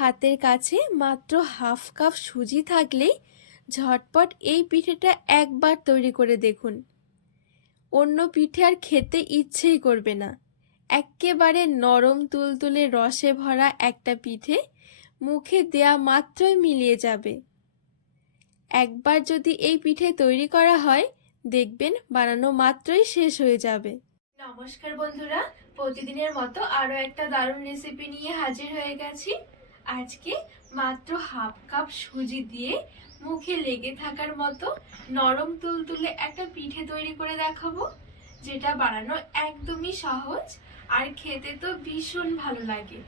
হাতের কাছে মাত্র হাফ কাপ সুজি থাকলেই ঝটপট এই পিঠেটা একবার তৈরি করে দেখুন। অন্য পিঠে আর খেতে ইচ্ছেই করবে না। এক্কেবারে নরম তুলতুলে রসে ভরা একটা পিঠে মুখে দেয়া মাত্রই মিলিয়ে যাবে। একবার যদি এই পিঠে তৈরি করা হয়, দেখবেন বানানো মাত্রই শেষ হয়ে যাবে। নমস্কার বন্ধুরা, প্রতিদিনের মতো আরও একটা দারুণ রেসিপি নিয়ে হাজির হয়ে গেছি। আজকে মাত্র হাফ কাপ সুজি দিয়ে মুখে লেগে থাকার মতো নরম তুলতুলে একটা পিঠে তৈরি করে দেখাবো, যেটা বানানো একদমই সহজ আর খেতে তো ভীষণ ভালো লাগে।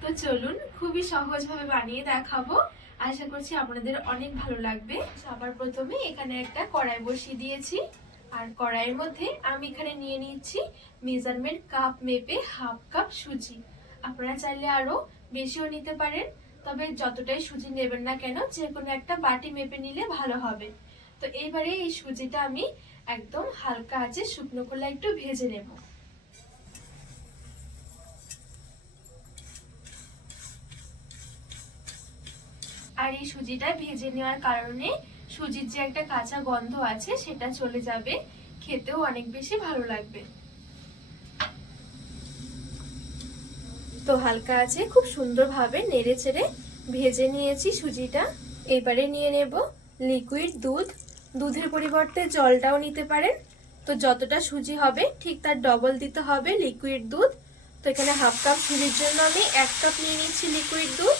তো চলুন খুবই সহজভাবে বানিয়ে দেখাবো। আশা করছি আপনাদের অনেক ভালো লাগবে। সবার প্রথমে এখানে একটা কড়াই বসিয়ে দিয়েছি। আর কড়াইয়ের মধ্যে আমি এখানে নিয়ে নিচ্ছি মেজারমেন্ট কাপ মেপে হাফ কাপ সুজি। আপনারা চাইলে আরও বেশিও নিতে পারেন, তবে যতটাই সুজি নেবেন না কেন যে কোনো একটা বাটি মেপে নিলে ভালো হবে। তো এবারে এই সুজিটা আমি একদম হালকা আছে শুকনো করলে একটু ভেজে নেব। আর এই সুজিটা ভেজে নেওয়ার কারণে সুজির যে একটা কাঁচা গন্ধ আছে, সেটা চলে যাবে, খেতেও অনেক বেশি ভালো লাগবে। তো হালকা আছে, খুব সুন্দরভাবে নেড়ে চেড়ে ভেজে নিয়েছি সুজিটা। এবারে নিয়ে নেব লিকুইড দুধ। দুধের পরিবর্তে জলটাও নিতে পারেন। তো যতটা সুজি হবে, ঠিক তার ডবল দিতে হবে লিকুইড দুধ। তো এখানে হাফ কাপ সুজির জন্য আমি এক কাপ নিয়ে নিচ্ছি লিকুইড দুধ।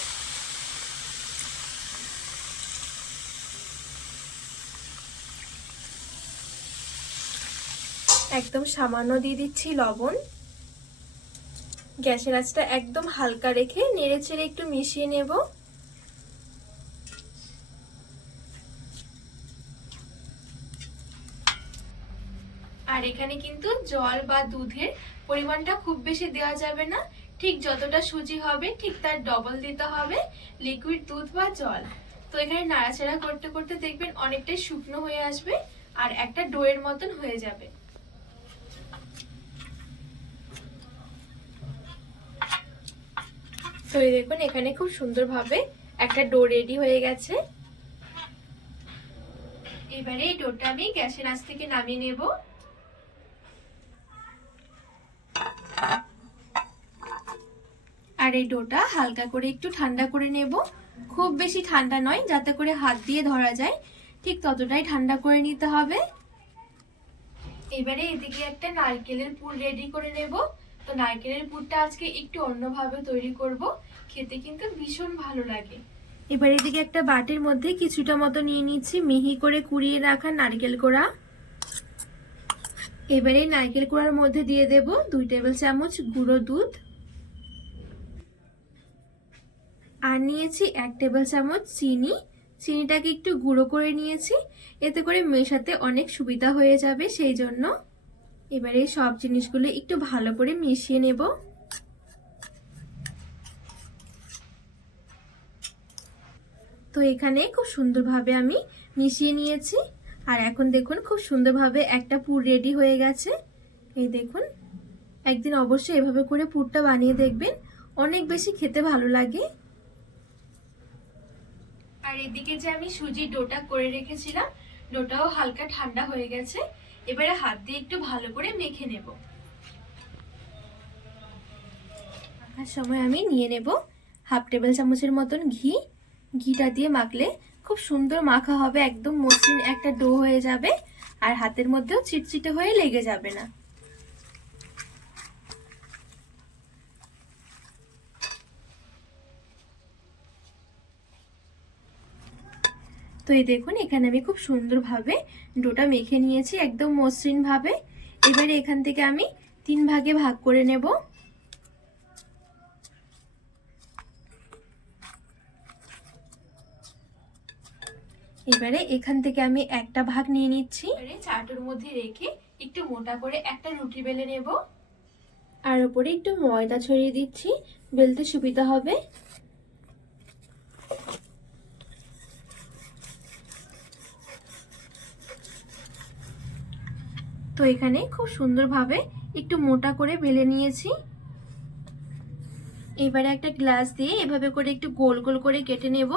একদম সামান্য দিয়ে দিচ্ছি লবণ। গ্যাসের আঁচটা একদম হালকা রেখে নেড়ে ছেড়ে একটু মিশিয়ে নেব। আর এখানে কিন্তু জল বা দুধের পরিমাণটা খুব বেশি দেওয়া যাবে না। ঠিক যতটা সুজি হবে, ঠিক তার ডবল দিতে হবে লিকুইড দুধ বা জল। তো এখানে নাড়াচাড়া করতে করতে দেখবেন অনেকটাই শুকনো হয়ে আসবে আর একটা ডোয়ের মতন হয়ে যাবে। তো এই দেখুন, এখানে খুব সুন্দরভাবে একটা ডো রেডি হয়ে গেছে। এবারে এই ডোটা আমি গ্যাসের আঁচ থেকে নামিয়ে নেব। আর এই ডোটা হালকা করে একটু ঠান্ডা করে নেব। খুব বেশি ঠান্ডা নয়, যাতে করে হাত দিয়ে ধরা যায়। ঠিক ততটাই ঠান্ডা করে নিতে হবে। এবারে এদিকে একটা নারকেলের পুর রেডি করে নেব। তো নারকেলের পুরটা আজকে একটু অন্যভাবে তৈরি করব। খেতে কিন্তু ভীষণ ভালো লাগে। এবার এদিকে একটা বাটির মধ্যে কিছুটা মতো নিয়ে নিচ্ছি, মিহি করে কুড়িয়ে রাখা নারকেল কোড়া। এবারে নারকেল কোড়ার মধ্যে দিয়ে দেব দুই টেবিল চামচ গুঁড়ো দুধ। আর নিয়েছি এক টেবিল চামচ চিনি। চিনিটাকে একটু গুঁড়ো করে নিয়েছি, এতে করে মেশাতে অনেক সুবিধা হয়ে যাবে সেই জন্য। এবারে সব জিনিসগুলো একটু ভালো করে মিশিয়ে নেব। তো এখানে খুব সুন্দরভাবে আমি মিশিয়ে নিয়েছি। আর এখন দেখুন, খুব সুন্দরভাবে একটা পুর রেডি হয়ে গেছে। এই দেখুন, একদিন অবশ্যই এভাবে করে পুরটা বানিয়ে দেখবেন। অনেক বেশি খেতে ভালো লাগে। আর এদিকে যে আমি সুজি ডোটা করে রেখেছিলাম, ডোটাও হালকা ঠান্ডা হয়ে গেছে। এবারে হাত দিয়ে একটু ভালো করে মেখে নেব। মাখার সময় আমি নিয়ে নেব হাফ টেবিল চামচের মতন ঘি। ঘিটা দিয়ে মাখলে খুব সুন্দর মাখা হবে, একদম মসৃণ একটা ডো হয়ে যাবে, আর হাতের মধ্যেও চিটচিটে হয়ে লেগে যাবে না। তো এই দেখুন এখানে আমি খুব সুন্দরভাবে ডোটা মেখে নিয়েছি একদম মসৃণভাবে। এবারে এখান থেকে আমি তিন ভাগে ভাগ করে নেব। এবারে এখান থেকে আমি একটা ভাগ নিয়ে নিচ্ছি। চাটুর মধ্যে রেখে একটু মোটা করে একটা রুটি বেলে নেব। আর ওপরে একটু ময়দা ছড়িয়ে দিচ্ছি বেলতে সুবিধা হবে। এখানে খুব সুন্দরভাবে একটু মোটা করে বেলে নিয়েছি। এবারে একটা গ্লাস দিয়ে এভাবে করে একটু গোল গোল করে কেটে নেব।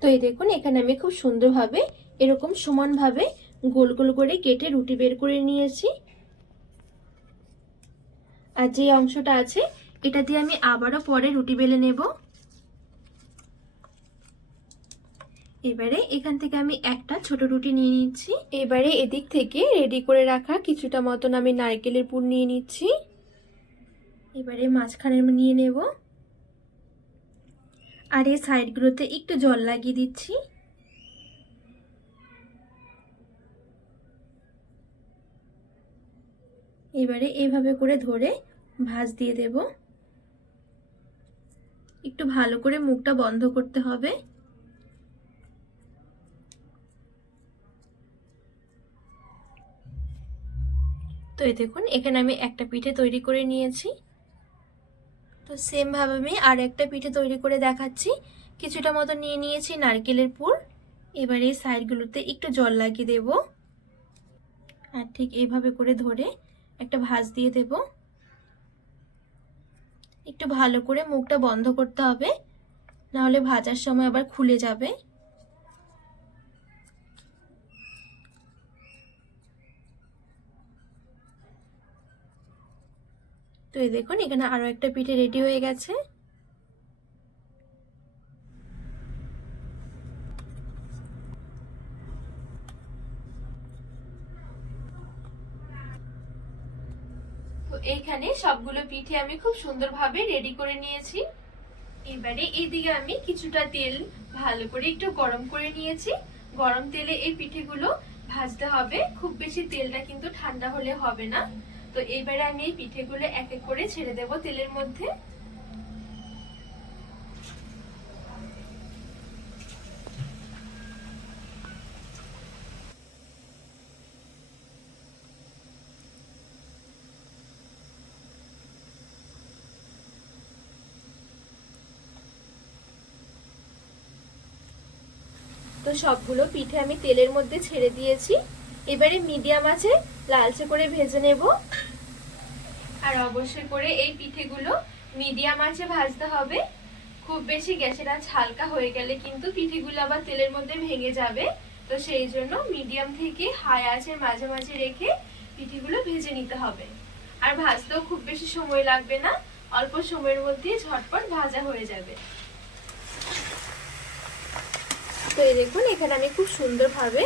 তো এই দেখুন, এখানে আমি খুব সুন্দরভাবে, এরকম সমানভাবে গোল গোল করে কেটে রুটি বের করে নিয়েছি। আর যে অংশটা আছে, এটা দিয়ে আমি আবারও পরে রুটি বেলে নেব। এবারে এখান থেকে আমি একটা ছোট রুটি নিয়ে নিচ্ছি। এবারে এদিক থেকে রেডি করে রাখা কিছুটা মতন আমি নারকেলের পুর নিয়ে নিচ্ছি। এবারে মাঝখানে নিয়ে নেব। আর এই সাইডগুলোতে একটু জল লাগিয়ে দিচ্ছি। এবারে এইভাবে করে ধরে ভাঁজ দিয়ে দেব। একটু ভালো করে মুখটা বন্ধ করতে হবে। তো এই দেখুন, এখানে আমি একটা পিঠে তৈরি করে নিয়েছি। তো সেমভাবে আমি আর একটা পিঠে তৈরি করে দেখাচ্ছি। কিছুটা মতো নিয়ে নিয়েছি নারকেলের পুর। এবার এই সাইডগুলোতে একটু জল লাগিয়ে দেব। আর ঠিক এইভাবে করে ধরে একটা ভাজ দিয়ে দেব। একটু ভালো করে মুখটা বন্ধ করতে হবে, নাহলে ভাজার সময় আবার খুলে যাবে। তো এই দেখুন, এখানে আরও একটা পিঠে রেডি হয়ে গেছে। এইখানে সবগুলো পিঠে আমি খুব সুন্দরভাবে রেডি করে নিয়েছি। এবারে এইদিকে আমি কিছুটা তেল ভালো করে একটু গরম করে নিয়েছি। গরম তেলে এই পিঠেগুলো ভাজতে হবে। খুব বেশি তেলটা কিন্তু ঠান্ডা হলে হবে না। তো এবারে আমি এই পিঠেগুলো এক এক করে ছেড়ে দেব তেলের মধ্যে। তো সবগুলো পিঠে আমি তেলের মধ্যে ছেড়ে দিয়েছি। এবারে মিডিয়াম আছে, লালচে করে ভেজে নেব। আর অবশ্যই করে এই পিঠেগুলো মিডিয়াম আছে ভাজতে হবে। খুব বেশি গ্যাসের আঁচ হালকা হয়ে গেলে কিন্তু পিঠেগুলো আবার তেলের মধ্যে ভেঙে যাবে। তো সেই জন্য মিডিয়াম থেকে হাই আঁচের মাঝে মাঝে রেখে পিঠেগুলো ভেজে নিতে হবে। আর ভাজতেও খুব বেশি সময় লাগবে না, অল্প সময়ের মধ্যে ঝটপট ভাজা হয়ে যাবে। তো এই দেখুন, এখানে আমি খুব সুন্দরভাবে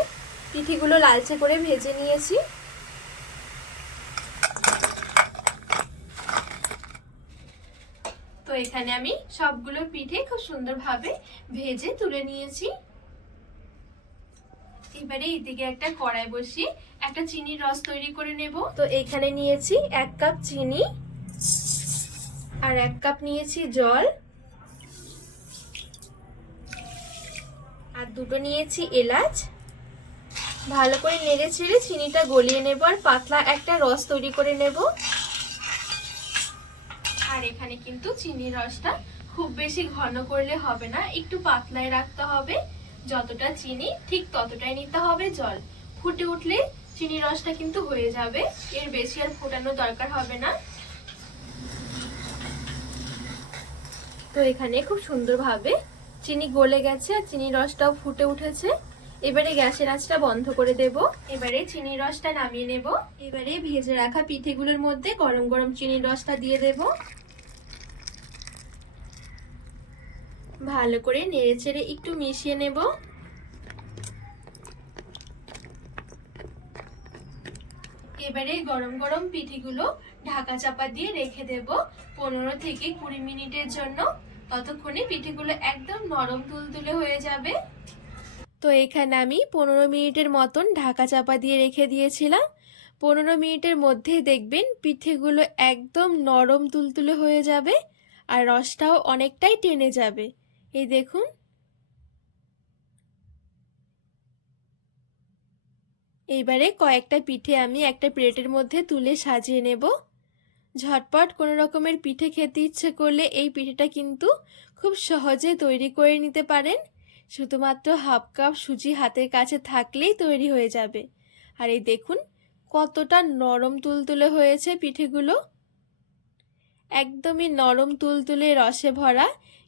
পিঠিগুলো লালচে করে ভেজে নিয়েছি। তো এখানে আমি সবগুলো পিঠে খুব সুন্দরভাবে ভেজে তুলে নিয়েছি। এবারে এদিকে একটা কড়াই বসিয়ে একটা চিনির রস তৈরি করে নেব। তো এখানে নিয়েছি এক কাপ চিনি আর এক কাপ নিয়েছি জল। আর দুটো নিয়েছি এলাচ। ভালো করে নেড়ে ছেড়ে চিনিটা গলিয়ে নেব আর পাতলা একটা রস তৈরি করে নেব। আর এখানে কিন্তু চিনির রসটা খুব বেশি ঘন করলে হবে না, একটু পাতলায় রাখতে হবে। যতটা চিনি, ঠিক ততটাই নিতে হবে জল। ফুটে উঠলে চিনির রসটা কিন্তু হয়ে যাবে। এর বেশি আর ফোটানোর দরকার হবে না। তো এখানে খুব সুন্দরভাবে চিনি গলে গেছে আর চিনির রসটাও ফুটে উঠেছে। এবারে গ্যাসের আঁচটা বন্ধ করে দেব। এবারে চিনির রসটা নামিয়ে নেব। এবারে ভেজে রাখা পিঠেগুলোর মধ্যে গরম গরম চিনির রসটা দিয়ে দেব। ভালো করে নেড়ে চেড়ে একটু মিশিয়ে নেব। এবারে গরম গরম পিঠেগুলো ঢাকা চাপা দিয়ে রেখে দেব পনেরো থেকে কুড়ি মিনিটের জন্য। ততক্ষণে পিঠেগুলো একদম নরম তুলতুলে হয়ে যাবে। তো এখানে আমি পনেরো মিনিটের মতন ঢাকা চাপা দিয়ে রেখে দিয়েছিলাম। পনেরো মিনিটের মধ্যে দেখবেন পিঠেগুলো একদম নরম তুলতুলে হয়ে যাবে আর রসটাও অনেকটাই টেনে যাবে। এই দেখুন। এইবারে কয়েকটা পিঠে আমি একটা প্লেটের মধ্যে তুলে সাজিয়ে নেব। ঝটপট কোনো রকমের পিঠে খেতে ইচ্ছে করলে এই পিঠেটা কিন্তু খুব সহজে তৈরি করে নিতে পারেন। শুধুমাত্র হাফ কাপ সুজি হাতের কাছে থাকলেই তৈরি হয়ে যাবে। আর এই দেখুন, কতটা নরম তুলতুলে হয়েছে পিঠেগুলো। একদমই নরম তুলতুলে রসে ভরা,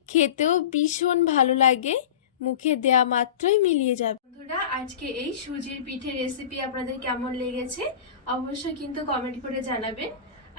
খেতেও ভীষণ ভালো লাগে। মুখে দেয়া মাত্রই মিলিয়ে যাবে। বন্ধুরা, আজকে এই সুজির পিঠে রেসিপি আপনাদের কেমন লেগেছে? অবশ্যই কিন্তু কমেন্ট করে জানাবেন।